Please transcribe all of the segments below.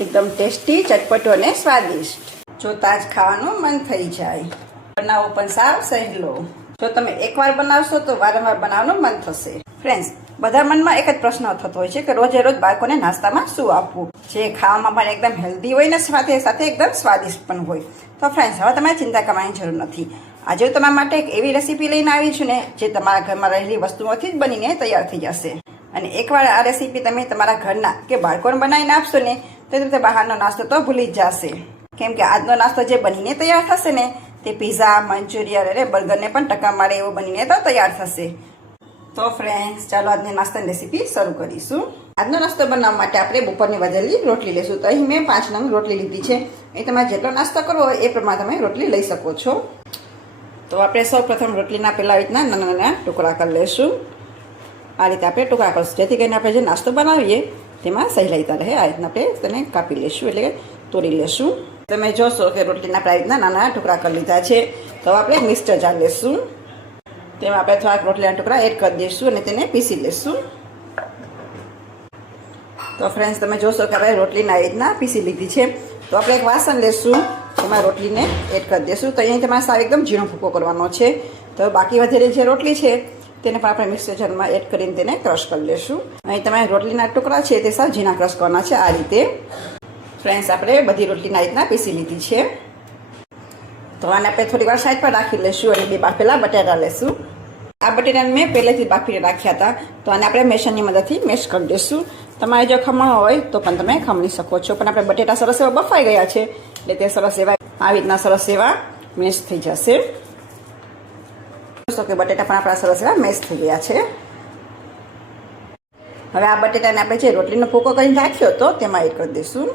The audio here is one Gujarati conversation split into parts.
એકદમ ટેસ્ટી, ચટપટો અને સ્વાદિષ્ટ. જોતાં જ ખાવાનું મન થઈ જાય. બનાવો પણ સાવ સહેલો. જો તમે એકવાર બનાવશો તો વારંવાર બનાવવાનું મન થશે. ફ્રેન્ડ્સ, બધા મનમાં એક જ પ્રશ્ન થતો હોય છે કે રોજે રોજ બાળકોને નાસ્તામાં શું આપવું, જે ખાવામાં પણ એકદમ હેલ્ધી હોય ને સાથે સાથે એકદમ સ્વાદિષ્ટ પણ હોય. તો ફ્રેન્ડ્સ, હવે તમારે ચિંતા કરવાની જરૂર નથી. આજે હું તમારા માટે એક એવી રેસીપી લઈને આવી છું ને જે તમારા ઘરમાં રહેલી વસ્તુઓથી જ બનીને તૈયાર થઈ જશે. અને એકવાર આ રેસીપી તમે તમારા ઘરના કે બાળકોને બનાવીને આપશો ને તો તે બહારનો નાસ્તો તો ભૂલી જ જશે. કેમ કે આજનો નાસ્તો જે બનીને તૈયાર થશે ને તે પીઝા, મંચુરિયન અને બર્ગરને પણ ટક્કર મારે એવું બનીને તો તૈયાર થશે. તો ફ્રેન્ડ્સ, ચાલો આજની નાસ્તાની રેસીપી શરૂ કરીશું. આજનો નાસ્તો બનાવવા માટે આપણે બપોરની વધેલી રોટલી લઈશું. તો અહીં મેં 5 નંગ રોટલી લીધી છે. એ તમારે જેટલો નાસ્તો કરવો હોય એ પ્રમાણે તમે રોટલી લઈ શકો છો. તો આપણે સૌ પ્રથમ રોટલીના પહેલા રીતના નાના નાના ટુકડા કરી લઈશું. આ રીતે આપણે ટુકડા કરીશું જેથી કરીને આપણે જે નાસ્તો બનાવીએ તેમાં સહેલાઈતા રહે. આ રીતના આપણે તેને કાપી લઈશું, એટલે કે તોડી લઈશું. તમે જોશો કે રોટલીના આપણે રીતના નાના ટુકડા કરી લીધા છે. તો આપણે મિક્સર જાર લઈશું. તેમાં આપણે થોડાક રોટલીના ટુકડા એડ કરી દઈશું અને તેને પીસી લઈશું. તો ફ્રેન્ડ્સ, તમે જોશો કે આપણે રોટલીના રીતના પીસી લીધી છે. તો આપણે એક વાસણ લઈશું, તેમાં રોટલીને એડ કરી દઈશું. તો અહીં તમારે સાવ એકદમ ઝીણો ભૂકો કરવાનો છે. તો બાકી વધેલી જે રોટલી છે તેને પણ આપણે મિક્સર જારમાં એડ કરીને તેને ક્રશ કરી લઈશું. અહીં તમારે રોટલીના ટુકડા છે તે સાવ ઝીણા ક્રશ કરવાના છે. આ રીતે ફ્રેન્ડ્સ, આપણે બધી રોટલીના રીતના પીસી લીધી છે. તો આને આપણે થોડી વાર સાઈડ પર રાખી લઈશું અને 2 બાફેલા બટાટા લઈશું. આ બટાટાને મેં પહેલેથી બાફીને રાખ્યા હતા. તો આને આપણે મેશરની મદદથી મેશ કરી દઈશું. તમારે જો ખમણ હોય તો પણ તમે ખમણી શકો છો, પણ આપણે બટેટા સરસ એવા બફાઈ ગયા છે એટલે તે સરસ એવા આવી રીતના સરસ એવા મેશ થઈ જશે. જોશો કે બટેટા પણ આપણા સરસ એવા મેશ થઈ ગયા છે. હવે આ બટેટાને આપણે જે રોટલીનો ભૂકો કરીને રાખ્યો હતો તેમાં એડ કરી દઈશું.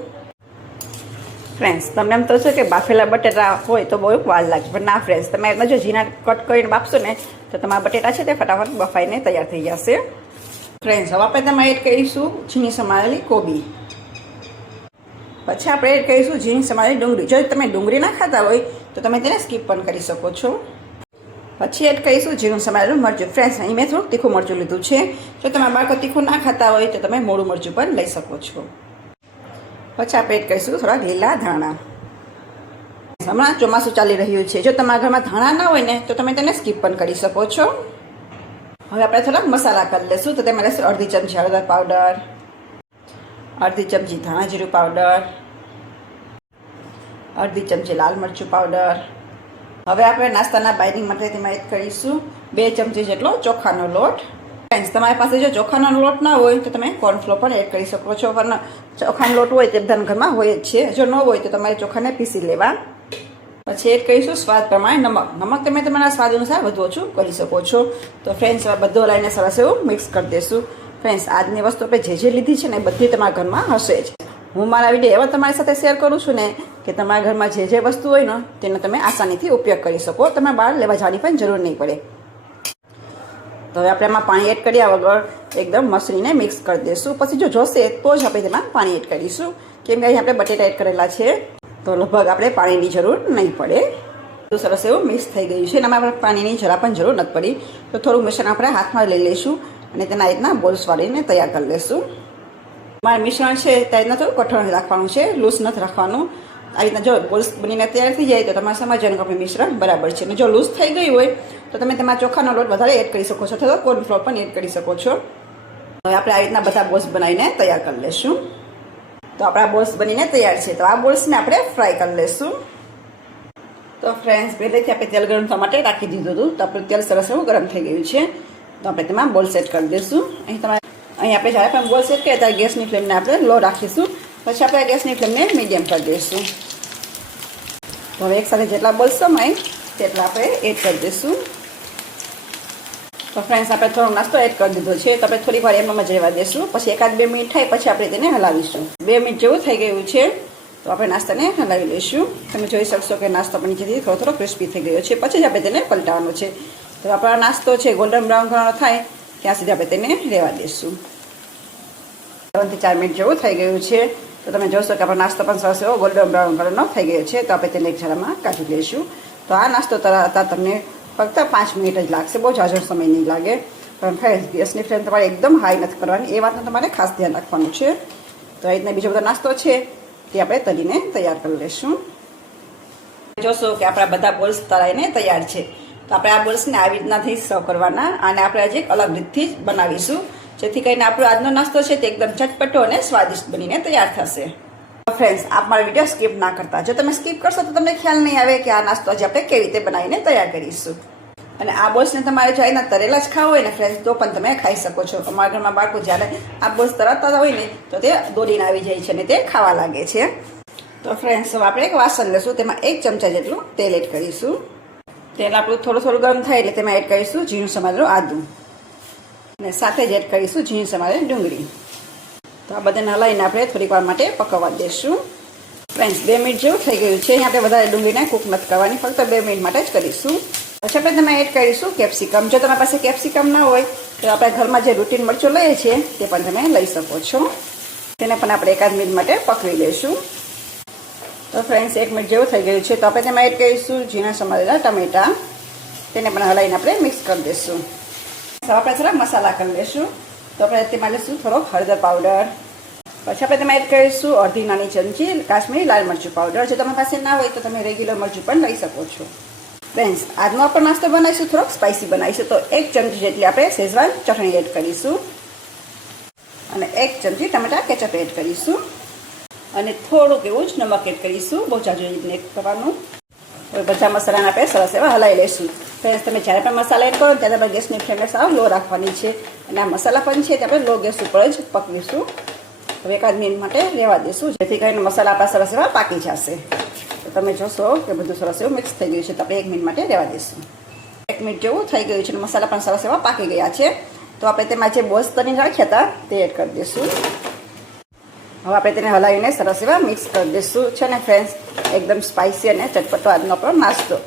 ફ્રેન્ડ્સ, તમને એમ થશે કે બાફેલા બટેટા હોય તો બહુ વાર લાગે, પણ ના ફ્રેન્ડ્સ, તમે જો ઝીણા કટ કરીને બાફશો ને તો તમારા બટેટા છે તે ફટાફટ બફાઈને તૈયાર થઈ જશે. ફ્રેન્ડ્સ, હવે આપણે તેમાં એડ કરીશું ઝીણી સમારેલી કોબી. પછી આપણે એડ કરીશું ઝીણી સમારેલી ડુંગળી. જો તમે ડુંગળી ના ખાતા હોય તો તમે તેને સ્કીપ પણ કરી શકો છો. પછી એડ કરીશું ઝીણું સમારેલું મરચું. ફ્રેન્ડ્સ, અહીં મેં થોડુંક તીખું મરચું લીધું છે. જો તમારા બાળકો તીખું ના ખાતા હોય તો તમે મોડું મરચું પણ લઈ શકો છો. પછી આપણે એડ કરીશું થોડા લીલા ધાણા. હમણાં ચોમાસું ચાલી રહ્યું છે. જો તમારા ઘરમાં ધાણા ના હોય ને તો તમે તેને સ્કીપ પણ કરી શકો છો. હવે આપણે થોડાક મસાલા કરી લઈશું. તો તેમાં લઈશું અડધી ચમચી હળદર પાવડર, અડધી ચમચી ધાણા જીરું પાવડર, અડધી ચમચી લાલ મરચું પાવડર. હવે આપણે નાસ્તાના બાઇન્ડિંગ માટે તેમાં એડ કરીશું 2 ચમચી જેટલો ચોખાનો લોટ. ફ્રેન્ડ્સ, તમારી પાસે જો ચોખાનો લોટ ના હોય તો તમે કોર્નફ્લોર પણ એડ કરી શકો છો. પણ ચોખાનો લોટ હોય તે બધાના ઘરમાં હોય જ છે. જો ન હોય તો તમારે ચોખાને પીસી લેવા. પછી એડ કરીશું સ્વાદ પ્રમાણે નમક. નમક તમે તમારા સ્વાદ અનુસાર વધુ ઓછું કરી શકો છો. તો ફ્રેન્ડ્સ, બધું લઈને સરસ એવું મિક્સ કરી દઈશું. ફ્રેન્ડ્સ, આજની વસ્તુ આપણે જે લીધી છે ને એ બધી તમારા ઘરમાં હશે જ. હું મારા વિડીયો એવા તમારી સાથે શેર કરું છું ને કે તમારા ઘરમાં જે વસ્તુ હોય ને તેનો તમે આસાનીથી ઉપયોગ કરી શકો. તમે બહાર લેવા જવાની પણ જરૂર નહીં પડે. તો હવે આપણે એમાં પાણી એડ કર્યા વગર એકદમ મસળીને મિક્સ કરી દઈશું. પછી જો જોશે તો જ આપણે તેમાં પાણી એડ કરીશું. કેમ કે અહીં આપણે બટેટા એડ કરેલા છે તો લગભગ આપણે પાણીની જરૂર નહીં પડે. તો સરસ એવું મિક્સ થઈ ગયું છે અને આપણે પાણીની જરા પણ જરૂર નથી પડી. તો થોડું મિશ્રણ આપણે હાથમાં લઈ લઈશું અને તેના રીતના બોલ્સ વાળીને તૈયાર કરી લઈશું. મારું મિશ્રણ છે ત્યાં રીતના થોડું કઠણ રાખવાનું છે, લૂઝ નથી રાખવાનું. આ રીતના જો બોલ્સ બનીને તૈયાર થઈ જાય તો તમારે સમજવાનું કે આપણું મિશ્રણ બરાબર છે. અને જો લૂઝ થઈ ગયું હોય તો તમે તેમાં ચોખાનો લોટ વધારે એડ કરી શકો છો અથવા તો કોર્નફ્લોર પણ એડ કરી શકો છો. હવે આપણે આ રીતના બધા બોલ્સ બનાવીને તૈયાર કરી લઈશું. તો આપણા બોલ્સ બનીને તૈયાર છે. તો આ બોલ્સને આપણે ફ્રાય કરી લઈશું. તો ફ્રેન્ડ્સ, પહેલેથી આપણે તેલ ગરમ થવા માટે રાખી દીધું હતું. તો આપણું તેલ સરસ એવું ગરમ થઈ ગયું છે. તો આપણે તેમાં બોલ્સ એડ કરી દઈશું. અહીં આપણે જ્યારે પણ બોલ્સ એડ કરીએ ત્યારે ગેસની ફ્લેમને આપણે લો રાખીશું. પછી આપણે ગેસની ફ્લેમને મીડિયમ કરી દઈશું. તો હવે એકસાથે જેટલા બોલ્સ સમાય તેટલા આપણે એડ કરી દઈશું. તો ફ્રેન્ડ્સ, આપણે થોડો નાસ્તો એડ કરી દીધો છે. તો આપણે થોડી વાર એમાં જ રહેવા દઈશું. પછી 1-2 મિનિટ થાય પછી આપણે તેને હલાવીશું. 2 મિનિટ જેવું થઈ ગયું છે તો આપણે નાસ્તાને હલાવી લઈશું. તમે જોઈ શકશો કે નાસ્તો પણ નીચેથી થોડો ક્રિસ્પી થઈ ગયો છે. પછી જ આપણે તેને પલટાવવાનો છે. તો આપણો નાસ્તો છે ગોલ્ડન બ્રાઉન કલરનો થાય ત્યાં સુધી આપણે તેને રહેવા દઈશું. 3 થી 4 મિનિટ જેવું થઈ ગયું છે. તો તમે જોશો કે આપણો નાસ્તો પણ સરસ એવો ગોલ્ડન બ્રાઉન કલરનો થઈ ગયો છે. તો આપણે તેને એક જરામાં કાઢી લઈશું. તો આ નાસ્તો તરત તમને ફક્ત 5 મિનિટ જ લાગશે, બહુ ઝાઝો સમય નહીં લાગે. પણ ફ્રેન્ડ્સ, ગેસની ફ્લેમ તમારે એકદમ હાઈ નથી કરવાની, એ વાતનું તમારે ખાસ ધ્યાન રાખવાનું છે. તો આ રીતના બીજો બધો નાસ્તો છે તે આપણે તળીને તૈયાર કરી લઈશું. જોશો કે આપણા બધા બોલ્સ તળાઈને તૈયાર છે. તો આપણે આ બોલ્સને આવી રીતનાથી સર્વ કરવાના અને આપણે આજે એક અલગ રીતથી જ બનાવીશું, જેથી કરીને આપણો આજનો નાસ્તો છે તે એકદમ ચટપટો અને સ્વાદિષ્ટ બનીને તૈયાર થશે. ફ્રેન્ડ્સ, આપ મારો વિડીયો સ્કીપ ના કરતા. જો તમે સ્કીપ કરશો તો તમને ખ્યાલ નહીં આવે કે આ નાસ્તો આજે આપણે કેવી રીતે બનાવીને તૈયાર કરીશું. અને આ બોલ્સને તમારે જો એના તરેલા જ ખાવા હોય ને ફ્રેન્ડ્સ, તો પણ તમે ખાઈ શકો છો. અમારા ઘરમાં બાળકો જ્યારે આ બોલ્સ તરાતા હોય ને તો તે દોડીને આવી જાય છે અને તે ખાવા લાગે છે. તો ફ્રેન્ડ્સ, હવે આપણે એક વાસણ લેશું, તેમાં 1 ચમચા જેટલું તેલ એડ કરીશું. તેલ આપણું થોડું ગરમ થાય એટલે તેમાં એડ કરીશું ઝીણું સમારેલું આદું અને સાથે જ એડ કરીશું ઝીણું સમારેલી ડુંગળી. તો આ બધાને હલાવીને આપણે થોડીક વાર માટે પકવવા દઈશું. ફ્રેન્ડ્સ, 2 મિનિટ જેવું થઈ ગયું છે. આપણે વધારે ડુંગળીને કૂક નથી કરવાની, ફક્ત 2 મિનિટ માટે જ કરીશું. પછી આપણે તેમાં એડ કરીશું કેપ્સિકમ. જો તમારી પાસે કેપ્સિકમ ના હોય તો આપણે ઘરમાં જે રૂટીન મરચું લઈએ છીએ તે પણ તમે લઈ શકો છો. તેને પણ આપણે 1 મિનિટ માટે પકવી લઈશું. તો ફ્રેન્ડ્સ, 1 મિનિટ જેવું થઈ ગયું છે. તો આપણે તેમાં એડ કરીશું ઝીણા સમારેલા ટમેટા. તેને પણ હલાવીને આપણે મિક્સ કરી દઈશું. હવે આપણે થોડા મસાલા કરી લઈશું. તો આપણે તેમાં લઈશું થોડોક હળદર પાવડર. પછી આપણે તેમાં એડ કરીશું અડધી નાની ચમચી કાશ્મીરી લાલ મરચું પાવડર. જો તમારી પાસે ના હોય તો તમે રેગ્યુલર મરચું પણ લઈ શકો છો. ફ્રેન્ડ્સ, આજનો આપણે નાસ્તો બનાવીશું થોડોક સ્પાઇસી બનાવીશું. તો 1 ચમચી જેટલી આપણે શેઝવાન ચટણી એડ કરીશું અને 1 ચમચી ટમેટા કેચઅપ એડ કરીશું અને થોડુંક એવું જ નમક એડ કરીશું. બહુ જાજુ એડ કરવાનું. હવે બધા મસાલાને આપણે સરસ એવા હલાવી લઈશું. ફ્રેન્ડ્સ, તમે જ્યારે પણ મસાલા એડ કરો ત્યારે આપણે ગેસની ફ્લેમ સાવ લો રાખવાની છે અને આ મસાલા પણ છે તે આપણે લો ગેસ ઉપર જ પકવીશું. હવે 1 મિનિટ માટે રહેવા દઈશું, જેથી કરીને મસાલા આપણા સરસ એવા પાકી જશે. તો તમે જોશો કે બધું સરસ એવું મિક્સ થઈ ગયું છે. તો આપણે 1 મિનિટ માટે રહેવા દઈશું. 1 મિનિટ જેવું થઈ ગયું છે અને મસાલા પણ સરસ એવા પાકી ગયા છે. તો આપણે તેમાં જે બોલ્સ તળીને રાખ્યા હતા તે એડ કરી દઈશું. હવે આપણે તેને હલાવીને સરસ એવા મિક્સ કરી દઈશું. છે ને ફ્રેન્ડ્સ, એકદમ સ્પાઇસી અને ચટપટો આજનો આપણો નાસ્તો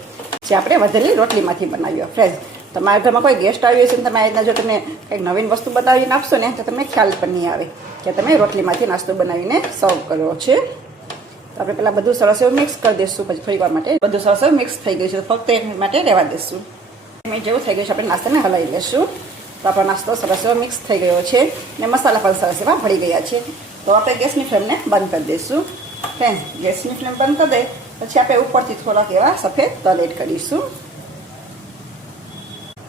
જે આપણે વધેલી રોટલીમાંથી બનાવ્યો. ફ્રેન્ડ્સ, તમારા ઘરમાં કોઈ ગેસ્ટ આવ્યું છે ને તમે આજના જો તમે કંઈક નવીન વસ્તુ બનાવીને આપશો ને તો તમને ખ્યાલ પણ નહીં આવે કે તમે રોટલીમાંથી નાસ્તો બનાવીને સર્વ કર્યો છે. તો આપણે પહેલાં બધું સરસ એવું મિક્સ કરી દઈશું. પછી થોડી વાર માટે બધું સરસ એવું મિક્સ થઈ ગયું છે. ફક્ત 1 મિનિટ માટે રહેવા દઈશું. 1 મિનિટ જેવું થઈ ગયું છે. આપણે નાસ્તાને હલાવી લઈશું. તો આપણો નાસ્તો સરસ એવો મિક્સ થઈ ગયો છે અને મસાલા પણ સરસ એવા ભળી ગયા છે. તો આપણે ગેસની ફ્લેમને બંધ કરી દઈશું. ફ્રેન્ડ્સ, ગેસની ફ્લેમ બંધ કરી દે પછી આપણે ઉપરથી થોડાક એવા સફેદ તલ એડ કરીશું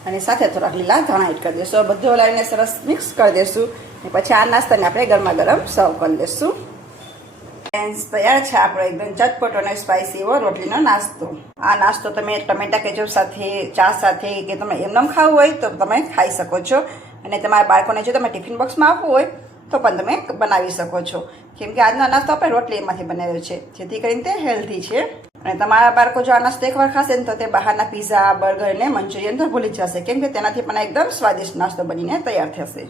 અને સાથે થોડાક લીલા ધાણા એડ કરી દઈશું. બધું હલાવીને સરસ મિક્સ કરી દઈશું અને પછી આ નાસ્તાને આપણે ગરમા ગરમ સર્વ કરી દઈશું. ફ્રેન્ડ્સ, તૈયાર છે આપણો એકદમ ચટપટો અને સ્પાઇસી એવો રોટલીનો નાસ્તો. આ નાસ્તો તમે ટમેટા કેચઅપ સાથે, ચા સાથે કે તમે એમનેમ ખાવું હોય તો તમે ખાઈ શકો છો. અને તમારા બાળકોને જો તમે ટિફિન બોક્સમાં આપવું હોય તો પણ તમે બનાવી શકો છો. કેમ કે આજનો નાસ્તો આપણે રોટલીમાંથી બનાવ્યો છે, જેથી કરીને તે હેલ્ધી છે. અને તમારા બાળકો જો આ નાસ્તો એકવાર ખાશે ને તો તે બહારના પીઝા, બર્ગર ને મંચુરિયન તો ભૂલી જશે, કેમ કે તેનાથી પણ એકદમ સ્વાદિષ્ટ નાસ્તો બનીને તૈયાર થશે.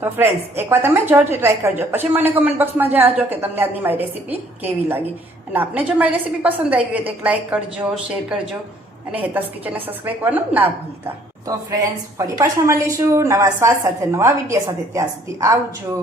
તો ફ્રેન્ડ્સ, એકવાર તમે જરૂરથી ટ્રાય કરજો. પછી મને કોમેન્ટ બોક્સમાં જણાવજો કે તમને આજની મારી રેસીપી કેવી લાગી. અને આપને જો મારી રેસીપી પસંદ આવી હોય તો એક લાઇક કરજો, શેર કરજો અને હેતસ કિચનને સબસ્ક્રાઈબ કરવાનું ના ભૂલતા. તો ફ્રેન્ડ્સ, ફરી પાછા મળીશું નવા સ્વાદ સાથે, નવા વિડીયો સાથે. ત્યાં સુધી આવજો.